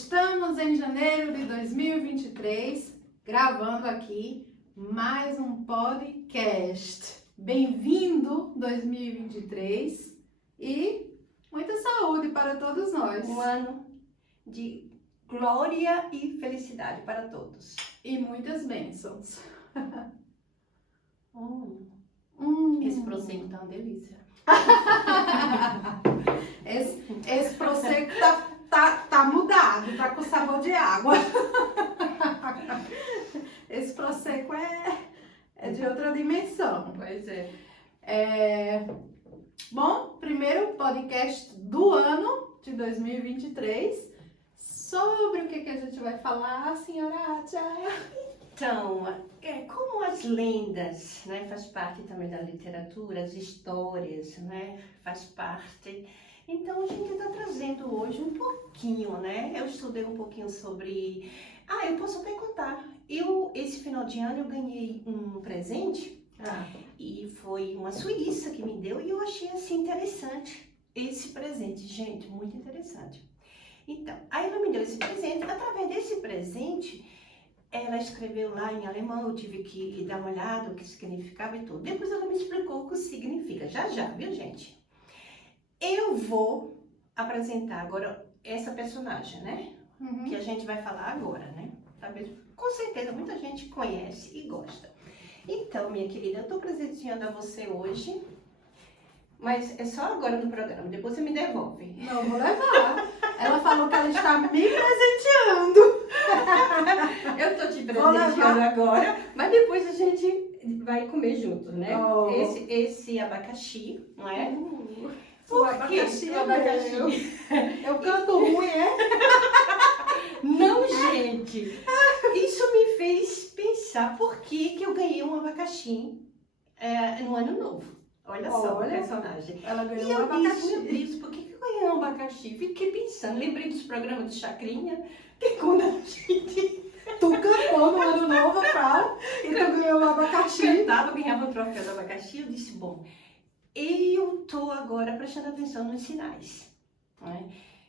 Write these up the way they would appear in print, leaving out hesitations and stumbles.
Estamos em janeiro de 2023, gravando aqui mais um podcast. Bem-vindo 2023 e muita saúde para todos nós. Um ano de glória e felicidade para todos. E muitas bênçãos. Esse prosecco tá uma delícia. Esse prosecco tá mudado, tá com sabor de água. Esse prosecco é de outra dimensão. Pois é. Bom, primeiro podcast do ano de 2023. Sobre o que a gente vai falar, senhora Atia? Então, como as lendas, né, faz parte também da literatura, as histórias, né, faz parte. Então, a gente está trazendo hoje um pouquinho, né? Eu estudei um pouquinho sobre... eu posso até contar. Esse final de ano, eu ganhei um presente e foi uma suíça que me deu e eu achei, assim, interessante esse presente. Gente, muito interessante. Então, aí ela me deu esse presente. Através desse presente, ela escreveu lá em alemão, eu tive que dar uma olhada, o que significava e tudo. Depois ela me explicou o que significa. Já, viu, gente? Eu vou apresentar agora essa personagem, né? Que a gente vai falar agora, né? Talvez, com certeza, muita gente conhece e gosta. Então, minha querida, eu tô presenteando a você hoje, mas é só agora no programa, depois você me devolve. Não, vou levar. Ela falou que ela está me presenteando. Eu tô te presenteando agora, mas depois a gente vai comer juntos, né? Oh. Esse abacaxi, não é? O abacaxi é meu. Eu canto ruim, é? Não, gente. Isso me fez pensar por que eu ganhei um abacaxi no ano novo. Olha só, o personagem. Ela ganhou E um eu abacaxi. disse, meu Deus, por que eu ganhei um abacaxi? Fiquei pensando, lembrei dos programas de Chacrinha, que quando a gente Tu cantou no ano novo, Frau, e tu ganhou um abacaxi. cantava, ganhava o troféu do abacaxi, eu disse, bom, eu tô agora prestando atenção nos sinais. Né?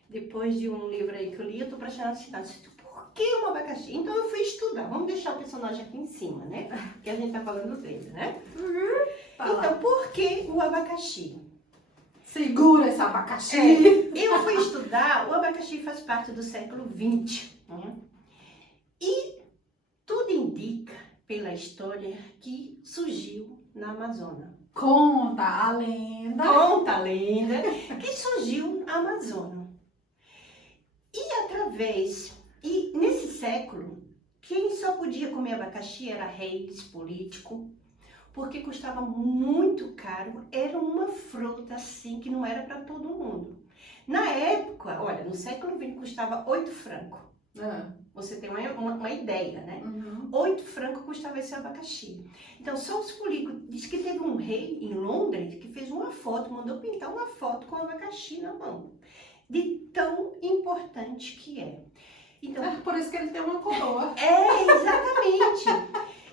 Depois de um livro aí que eu li, eu tô prestando atenção. Por que um abacaxi? Então eu fui estudar. Vamos deixar o personagem aqui em cima, né? Que a gente tá falando dele, né? Então, por que o abacaxi? Segura esse abacaxi. Eu fui estudar, o abacaxi faz parte do século XX. Né? E tudo indica, pela história, que surgiu na Amazônia. Conta a lenda. Conta a lenda que surgiu na Amazônia. E nesse século, quem só podia comer abacaxi era reis, político, porque custava muito caro, era uma fruta assim que não era para todo mundo. Na época, olha, no século XX custava 8 francos. Você tem uma ideia, né? 8 francos custava esse abacaxi. Então, só os políticos... Diz que teve um rei em Londres que fez uma foto, mandou pintar uma foto com abacaxi na mão. De tão importante que é. Então, Por isso que ele tem uma coroa. exatamente.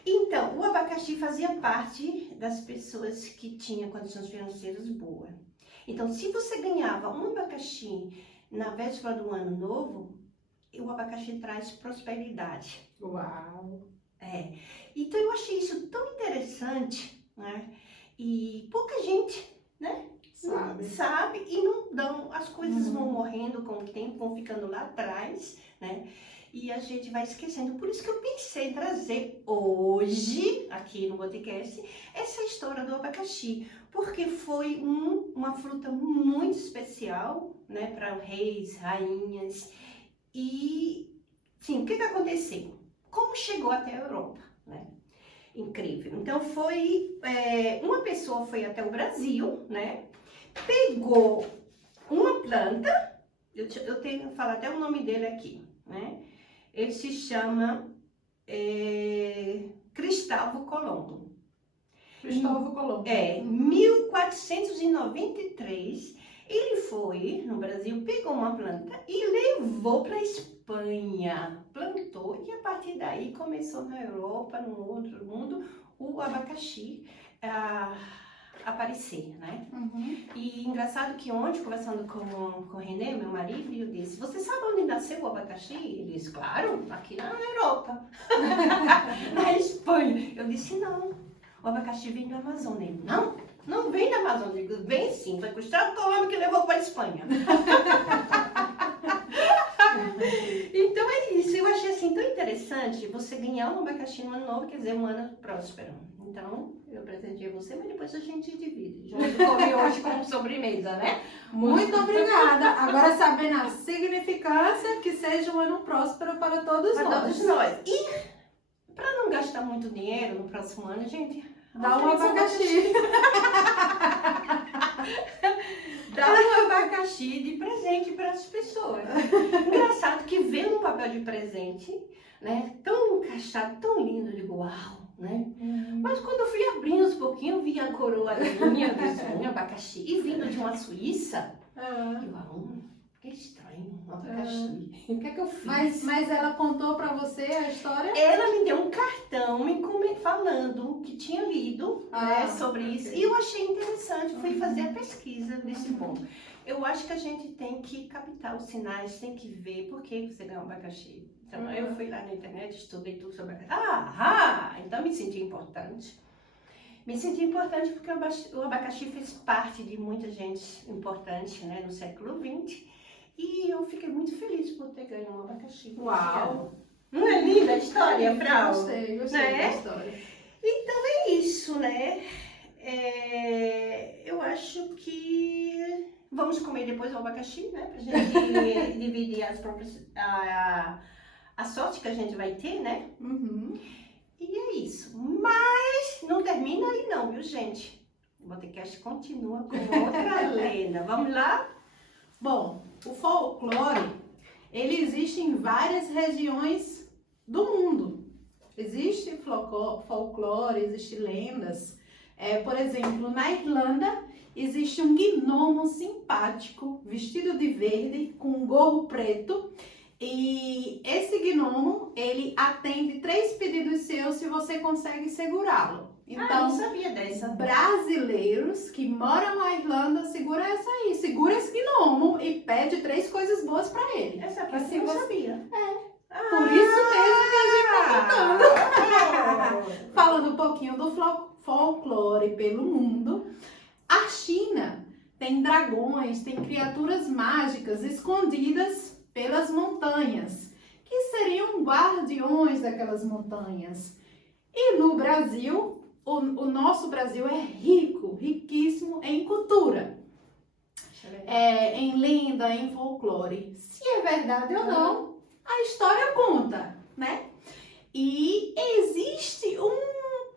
Então, o abacaxi fazia parte das pessoas que tinham condições financeiras boas. Então, se você ganhava um abacaxi na véspera do ano novo, o abacaxi traz prosperidade. Uau! Então eu achei isso tão interessante, né? E pouca gente, né? Sabe e não dão. As coisas vão morrendo com o tempo, vão ficando lá atrás, né? E a gente vai esquecendo. Por isso que eu pensei em trazer hoje, aqui no podcast, essa história do abacaxi. Porque foi uma fruta muito especial, né? Para reis, rainhas. E, sim, o que aconteceu? Como chegou até a Europa, né? Incrível. Então, uma pessoa foi até o Brasil, né? Pegou uma planta, eu tenho que falar até o nome dele aqui, né? Ele se chama Cristóvão Colombo. Cristóvão Colombo. 1493, ele foi no Brasil, pegou uma planta e levou para a Espanha, plantou e a partir daí começou na Europa, no outro mundo, o abacaxi a aparecer, né? Uhum. E engraçado que ontem, conversando com o René, meu marido, eu disse, você sabe onde nasceu o abacaxi? Ele disse, claro, aqui na Europa, na Espanha. Eu disse, não, o abacaxi vem do Amazonas. Ele, não vem do Amazonas. Eu digo, vem sim, vai custar o homem que levou para a Espanha. Então é isso, eu achei assim tão interessante você ganhar um abacaxi no ano novo, quer dizer, um ano próspero. Então, eu presenteei você, mas depois a gente divide. Já come hoje como sobremesa, né? Muito obrigada. Agora, sabendo a significância, que seja um ano próspero para todos Para nós. todos nós. E, para não gastar muito dinheiro no próximo ano, gente, Dá um abacaxi. Dá um abacaxi de presente para as pessoas. Engraçado que vê no papel de presente, né? Tão encaixado, tão lindo, eu digo, uau, né? Mas quando eu fui abrindo uns pouquinhos, eu vi a coroazinha desse abacaxi. E vindo de uma Suíça, eu, que estranho, um abacaxi. O que é que eu fiz? Mas ela contou pra você a história? Ela me deu um cartão falando que tinha lido né, sobre isso. E eu achei interessante, fui fazer a pesquisa desse bom. Eu acho que a gente tem que captar os sinais, tem que ver por que você ganhou um abacaxi. Então eu fui lá na internet, estudei tudo sobre abacaxi. Então me senti importante. Me senti importante porque o abacaxi fez parte de muita gente importante né, no século XX. E eu fiquei muito feliz por ter ganho um abacaxi. Uau! Não é linda a história, Frau? Gostei né? da história. Então é isso, né? Eu acho que vamos comer depois o abacaxi, né? Pra gente dividir a sorte que a gente vai ter, né? Uhum. E é isso. Mas não termina aí não, viu, gente? O podcast continua com outra lenda. Vamos lá? Bom, o folclore, ele existe em várias regiões do mundo. Existe folclore, existe lendas. Por exemplo, na Irlanda, existe um gnomo simpático, vestido de verde, com um gorro preto. E esse gnomo, ele atende 3 pedidos seus se você consegue segurá-lo. Então, não sabia dessa. Brasileiros que moram na Irlanda, segura essa aí. Segura esse gnomo e pede 3 coisas boas pra ele. Essa parte eu não sabia. Por isso mesmo que a gente tá contando. Falando um pouquinho do folclore pelo mundo. A China tem dragões, tem criaturas mágicas escondidas pelas montanhas, que seriam guardiões daquelas montanhas. E no Brasil, o nosso Brasil é rico, riquíssimo em cultura, em lenda, em folclore. Se é verdade ou não, a história conta, né? E existe um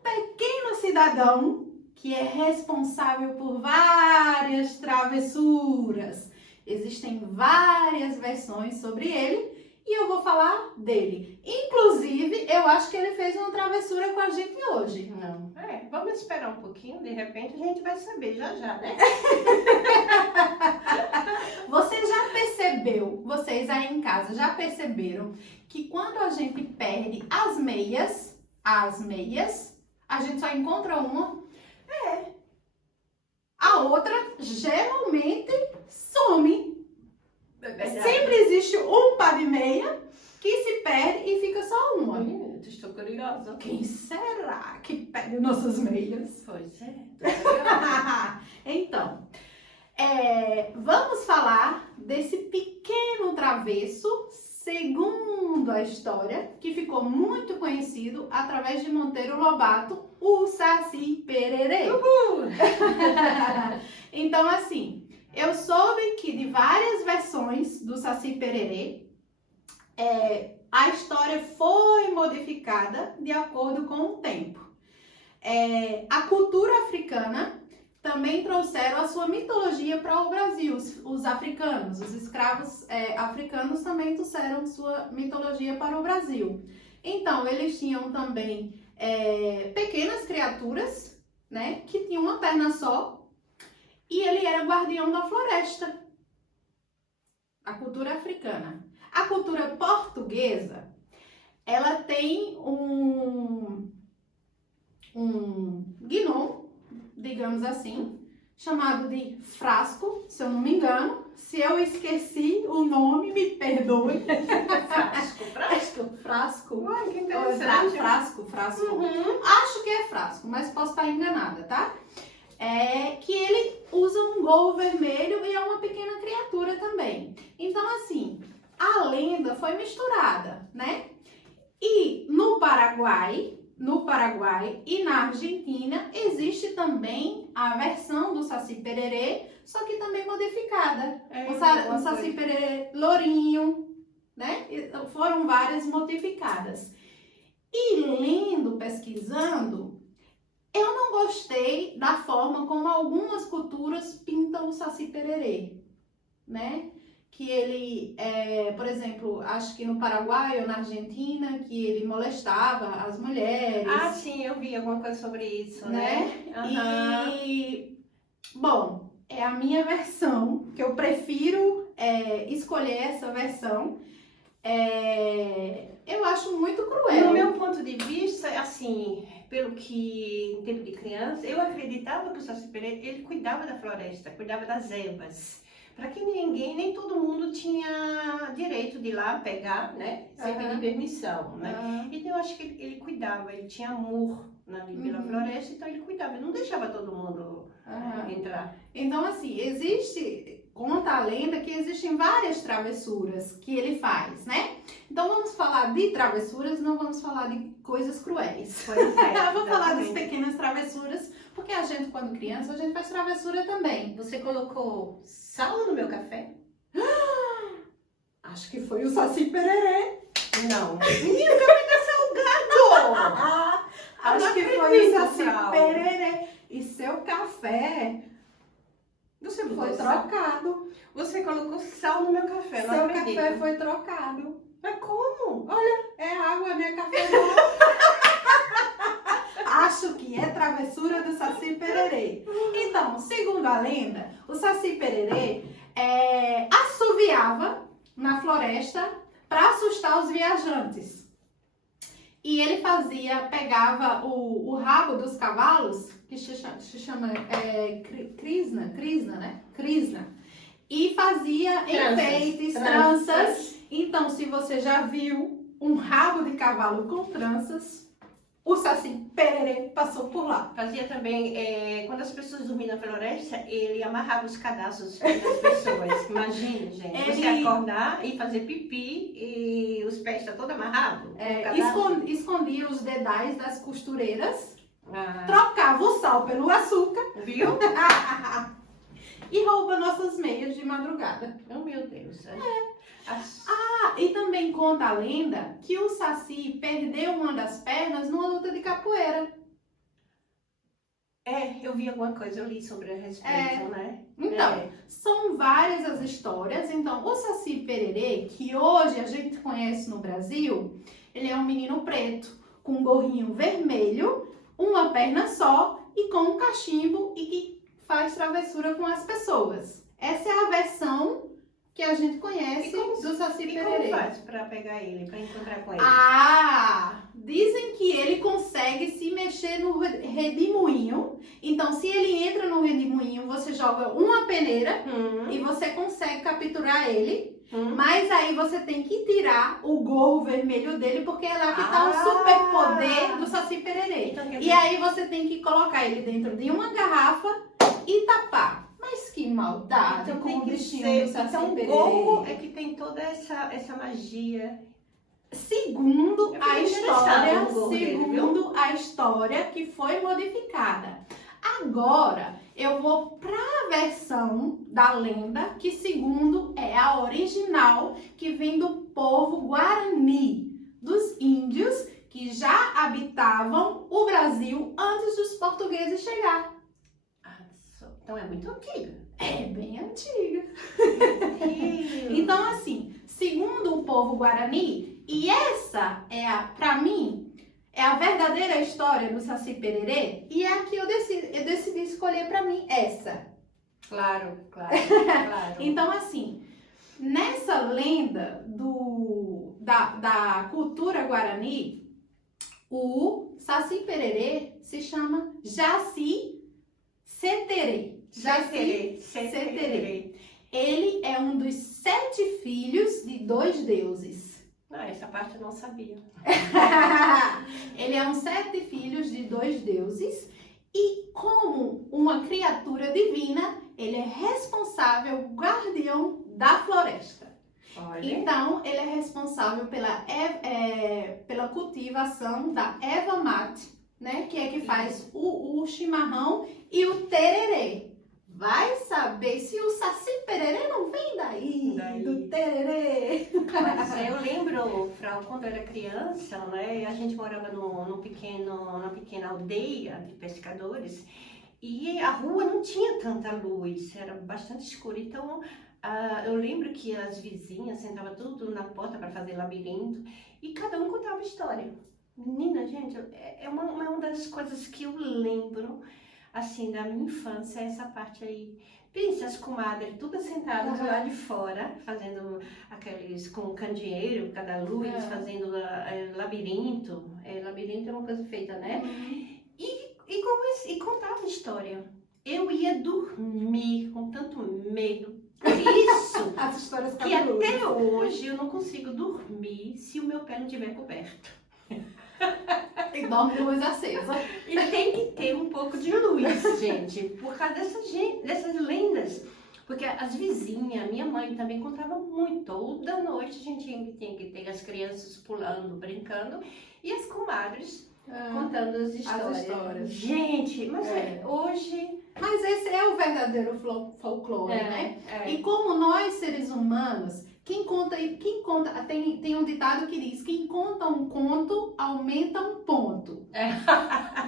pequeno cidadão que é responsável por várias travessuras. Existem várias versões sobre ele e eu vou falar dele. Inclusive, eu acho que ele fez uma travessura com a gente hoje. Não. Vamos esperar um pouquinho, de repente a gente vai saber já, né? Você já percebeu, vocês aí em casa já perceberam que quando a gente perde as meias, a gente só encontra uma? A outra geralmente some. Sempre existe um par de meia que se perde e fica só uma. Estou curiosa. Quem será que perde nossas meias? Pois é. Tô curiosa. Então, vamos falar desse pequeno travesso, segundo a história, que ficou muito conhecido através de Monteiro Lobato, o Saci Pererê. Então, assim, eu soube que de várias versões do Saci Pererê, a história foi modificada de acordo com o tempo. A cultura africana também trouxeram a sua mitologia para o Brasil. Os africanos, os escravos africanos também trouxeram sua mitologia para o Brasil. Então, eles tinham também pequenas criaturas, né, que tinham uma perna só, e ele era guardião da floresta. A cultura africana. A cultura portuguesa, ela tem um gnomo digamos assim, chamado de frasco, se eu não me engano. Se eu esqueci o nome, me perdoe. Frasco. Uai, que Ou interessante. frasco. Uhum. Acho que é frasco, mas posso estar enganada, tá? Que ele usa um gorro vermelho e é uma pequena criatura também. Então, assim, a lenda foi misturada, né? E no Paraguai e na Argentina existe também a versão do Saci Pererê, só que também modificada. O Saci Pererê lourinho, né? Foram várias modificadas. E lendo, pesquisando, eu não gostei da forma como algumas culturas pintam o Saci Pererê, né? Que ele, por exemplo, acho que no Paraguai ou na Argentina, que ele molestava as mulheres. Ah, sim, eu vi alguma coisa sobre isso, né? Aham. E, bom, é a minha versão, que eu prefiro escolher essa versão. Eu acho muito cruel. No meu ponto de vista, assim, pelo que em tempo de criança, eu acreditava que o Saci Pererê, ele cuidava da floresta, cuidava das ervas. Para que nem todo mundo tinha direito de ir lá pegar, né? Sem pedir permissão, né? Então eu acho que ele cuidava, ele tinha amor pela floresta, então ele cuidava, ele não deixava todo mundo entrar. Então, assim, conta a lenda que existem várias travessuras que ele faz, né? Então vamos falar de travessuras, não vamos falar de coisas cruéis. Pois é, Vou falar das pequenas travessuras, porque a gente, quando criança, a gente faz travessura também. Você colocou sal no meu café? Acho que foi o Saci Pererê. Não. Menino, meu café tá salgado! Acho que foi o Saci Pererê. E seu café Você foi trocado. Você colocou sal no meu café, não Seu acredito. café foi trocado. Mas como? É água, né? Café não. Acho que é travessura do Saci Pererê. Então, segundo a lenda, o Saci Pererê assoviava na floresta para assustar os viajantes. E ele pegava o rabo dos cavalos, que se chama Krishna, né? Krishna. E fazia enfeites, tranças. Então, se você já viu um rabo de cavalo com tranças, o Saci Pererê passou por lá. Fazia também, quando as pessoas dormiam na floresta, ele amarrava os cadastros das pessoas. Imagina, gente. Você acordar e fazer pipi e os pés estão todos amarrados. Escondia os dedais das costureiras, trocava o sal pelo açúcar, viu? E rouba nossas meias de madrugada. Oh, meu Deus. E também conta a lenda que o Saci perdeu uma das pernas numa luta de capoeira. Eu vi alguma coisa, eu li sobre a respeito, né? Então, são várias as histórias. Então, o Saci Pererê, que hoje a gente conhece no Brasil, ele é um menino preto, com um gorrinho vermelho, uma perna só e com um cachimbo e que faz travessura com as pessoas. Essa é a versão que a gente conhece do Saci Pererê. E como faz pra pegar ele, pra encontrar com ele? Dizem que ele consegue se mexer no redemoinho. Então, se ele entra no redemoinho, você joga uma peneira e você consegue capturar ele. Mas aí você tem que tirar o gorro vermelho dele, porque é lá que tá o superpoder do Saci Pererê. Então, e aí você tem que colocar ele dentro de uma garrafa e tapar. Mas que maldade com o bichinho do Saci Pererê. O gorro é que tem toda essa magia. Segundo a história que foi modificada. Agora eu vou para a versão da lenda que, segundo, é a original, que vem do povo Guarani, dos índios que já habitavam o Brasil antes dos portugueses chegar. Então é muito antiga. É bem antiga. Então, assim, segundo o povo Guarani, e essa pra mim, é a verdadeira história do Saci Pererê, e é a que eu decidi escolher pra mim essa. Claro. Então, assim, nessa lenda da cultura Guarani, o Saci Pererê se chama Jaci Ceterê. Jaci Ceterê. Ele é um dos 7 filhos de 2 deuses. Ah, essa parte eu não sabia. Ele é um 7 filhos de 2 deuses e como uma criatura divina, ele é responsável, guardião da floresta. Olha. Então, ele é responsável pela cultivação da erva mate, né? Que é que faz o chimarrão e o tererê. Vai saber se o saci pererê não vem daí. Do tererê. Mas eu lembro, Frau, quando eu era criança, né? A gente morava numa pequena aldeia de pescadores e a rua não tinha tanta luz, era bastante escuro. Então, eu lembro que as vizinhas sentavam tudo na porta para fazer labirinto e cada um contava história. Menina, gente, é uma das coisas que eu lembro, assim, da minha infância, essa parte aí. Pensa, as comadres, todas sentadas lá de fora, fazendo aqueles com candeeiro, cada luz, fazendo labirinto. Labirinto é uma coisa feita, né? E contava história. Eu ia dormir com tanto medo. Por isso As histórias que até hoje eu não consigo dormir se o meu pé não estiver coberto. E dorme de luz acesa. E tem que ter um pouco de luz, gente, por causa dessas lendas. Porque as vizinhas, minha mãe também contava muito. Toda noite a gente tinha que ter as crianças pulando, brincando, e as comadres contando as histórias. Gente, mas hoje... Mas esse é o verdadeiro folclore, né? E como nós, seres humanos, quem conta tem um ditado que diz, quem conta um conto, aumenta um ponto.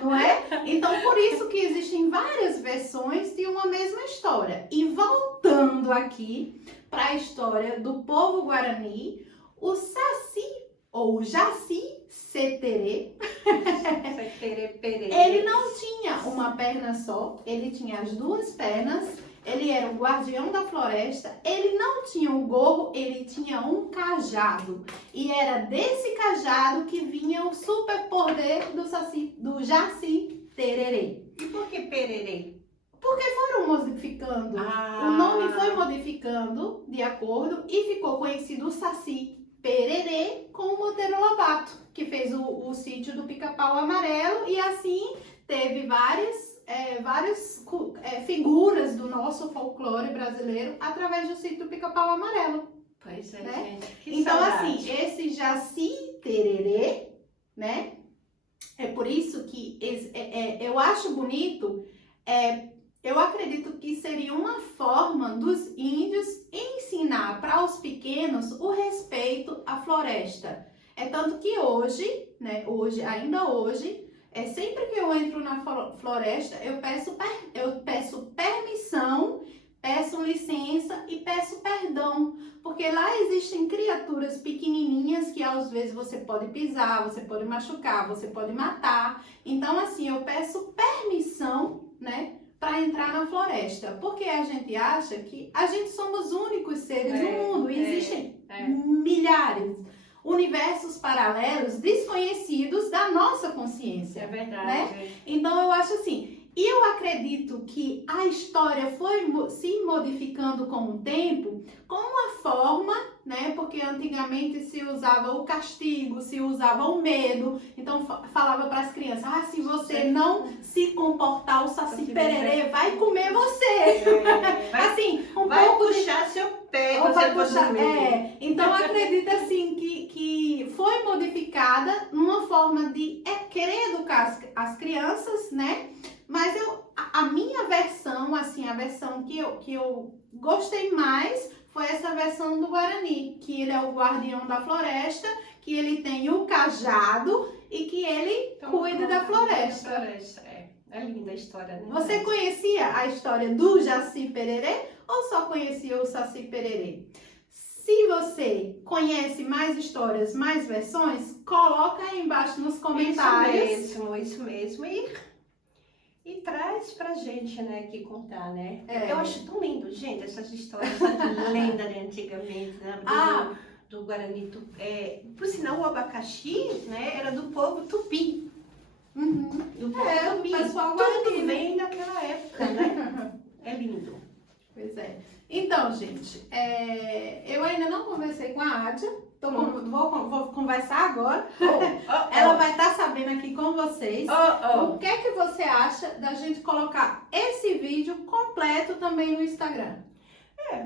Não é? Então, por isso que existem várias versões de uma mesma história. E voltando aqui para a história do povo Guarani, o Saci, ou Jaci Ceterê, ele não tinha uma perna só, ele tinha as 2 pernas, ele era o guardião da floresta, ele não tinha um gorro, ele tinha um cajado. E era desse cajado que vinha o superpoder do Jaci Tererê. E por que pererê? Porque foram modificando, o nome foi modificando de acordo e ficou conhecido o Saci Pererê com o Monteiro Lobato, que fez o sítio do Pica-Pau Amarelo e assim teve várias figuras do nosso folclore brasileiro através do sítio do Pica-Pau Amarelo. Pois é, né? gente. Que Então, saudade. assim, esse Jaci Tererê, né? É por isso que eu acho bonito, eu acredito que seria uma forma dos índios ensinar para os pequenos o respeito à floresta. É tanto que hoje, né, ainda hoje, sempre que eu entro na floresta, eu peço permissão, peço licença e peço perdão. Porque lá existem criaturas pequenininhas que às vezes você pode pisar, você pode machucar, você pode matar. Então, assim, eu peço permissão, né, para entrar na floresta, porque a gente acha que a gente somos os únicos seres no mundo, e existem milhares, universos paralelos desconhecidos da nossa consciência. É verdade. Né? Então eu acho assim, e eu acredito que a história foi se modificando com o tempo, com uma forma, né? Porque antigamente se usava o castigo, se usava o medo. Então falava para as crianças, se você não se comportar, o Saci Pererê vai comer você. Assim, vai pouco puxar seu pé, ou vai você puxar, então acredito assim que foi modificada numa forma de querer educar as crianças, né? Mas a minha versão, assim, a versão que eu gostei mais foi essa versão do Guarani, que ele é o guardião da floresta, que ele tem o cajado e que ele cuida da floresta. É linda a história, né? Você conhecia a história do Jaci Pererê ou só conhecia o Saci Pererê? Se você conhece mais histórias, mais versões, coloca aí embaixo nos comentários. Isso mesmo. E traz pra gente, né, que contar, né? Eu acho tão lindo, gente, essas histórias de lenda de antigamente, né? Do Guarani. Por sinal, o abacaxi, né, era do povo tupi. Uhum. Do o tucupi. pessoal Tudo guarani, né? vem daquela época, né? É lindo. Pois é. Então, gente, eu ainda não conversei com a Ádia. Vou conversar agora. Ela vai estar sabendo aqui com vocês. O que é que você acha da gente colocar esse vídeo completo também no Instagram?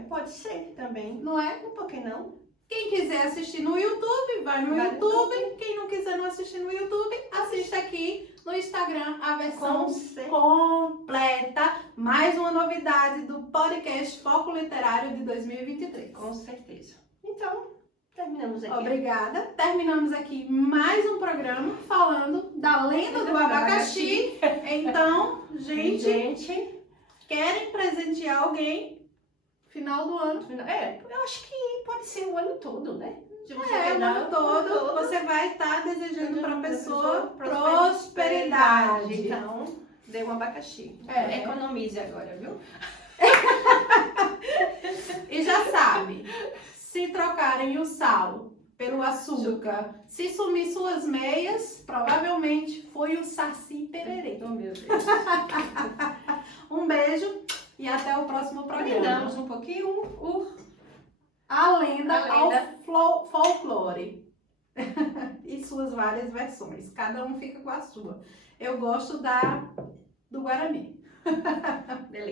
Pode ser também. Não é? Por que não? Quem quiser assistir no YouTube, vai no Vai no YouTube. Quem não quiser não assistir no YouTube, assiste aqui no Instagram a versão Com certeza. completa. Mais uma novidade do podcast Foco Literário de 2023. Com certeza. Então, terminamos aqui. Obrigada. Terminamos aqui mais um programa falando da lenda do abacaxi. Então, gente, querem presentear alguém final do ano? Eu acho que pode ser o ano todo, né? Se você O quer dar ano todo você vai estar desejando para a pessoa prosperidade. Então, dê um abacaxi. Economize agora, viu? E já sabe, se trocarem o sal pelo açúcar, se sumir suas meias, provavelmente foi o Saci Pererê. Oh, meu Deus. Um beijo e até o próximo programa. Brindamos um pouquinho A lenda A lenda. ao folclore. E suas várias versões. Cada um fica com a sua. Eu gosto do Guarani. Beleza.